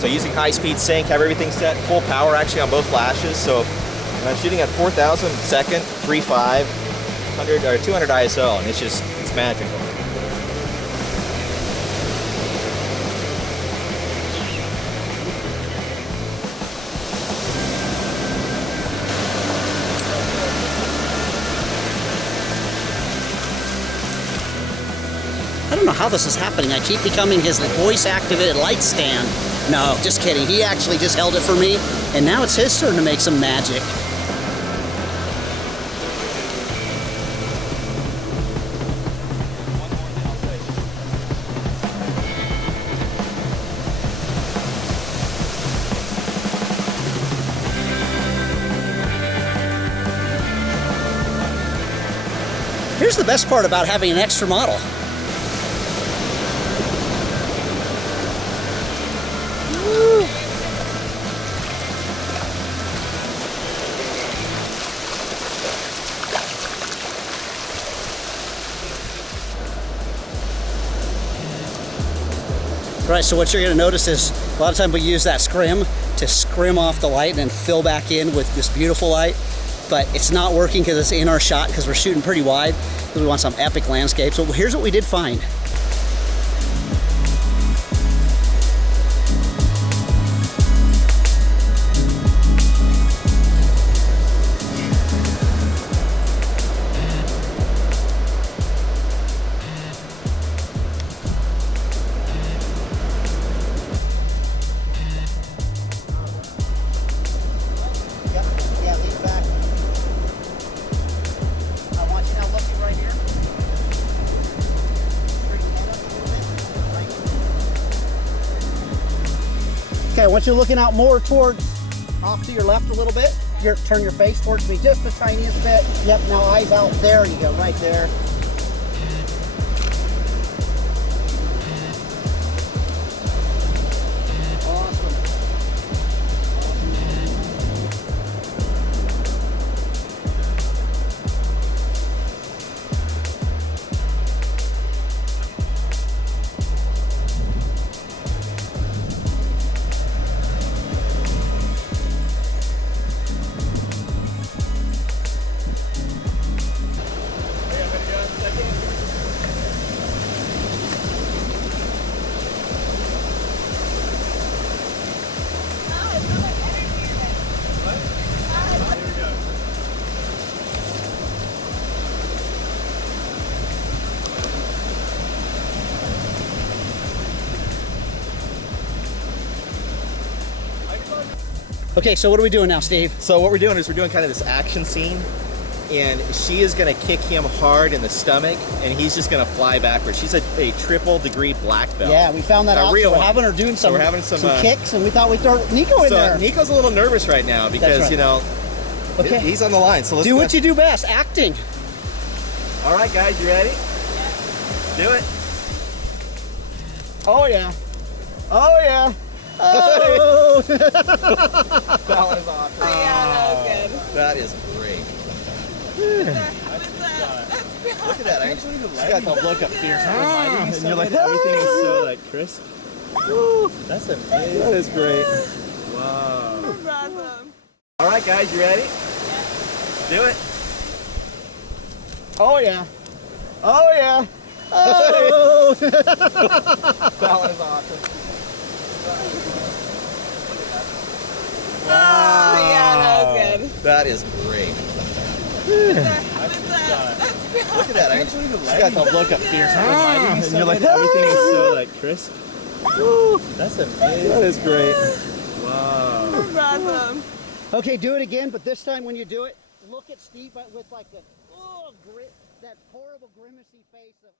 So using high-speed sync, have everything set full power actually on both flashes. So I'm shooting at 4,000 second, 3.5, 100 or 200 ISO, and it's magical. I don't know how this is happening. I keep becoming his voice-activated light stand. No, just kidding. He actually just held it for me, and now it's his turn to make some magic. Here's the best part about having an extra model. Right, so what you're going to notice is a lot of times we use that scrim to scrim off the light and then fill back in with this beautiful light, but it's not working because it's in our shot because we're shooting pretty wide because we want some epic landscape. So here's what we did find. Okay, I want you looking out more towards, off to your left a little bit. Turn your face towards me just the tiniest bit. Yep, now eyes out. There you go, right there. Okay, so what are we doing now, Steve? So what we're doing is we're doing kind of this action scene, and she is going to kick him hard in the stomach, and he's just going to fly backwards. She's a triple degree black belt. Yeah, we found that out. Real so we're having her doing some, some kicks, and we thought we'd throw Nico in there. Nico's a little nervous right now because, right. you know, he's on the line. So let's do what you do best, acting. All right, guys, you ready? Yeah. Do it. Oh, yeah. Oh, yeah. Oh! That was awesome. Yeah, that was good. That is great. Look at that. Actually, she's got the look up fierce. And you're like, everything is so like crisp. That's amazing. That is great. Wow. That's awesome. All right, guys, you ready? Do it. Oh, yeah. Oh, yeah. Oh! That was awesome. Wow. Oh, yeah, that was good. That is great. Look at that. Actually, she's got the look up fierce. And you're like, everything is so like crisp. That's amazing. That is great. Wow. That's awesome. Okay, do it again, but this time when you do it, look at Steve with like that horrible grimacy face of...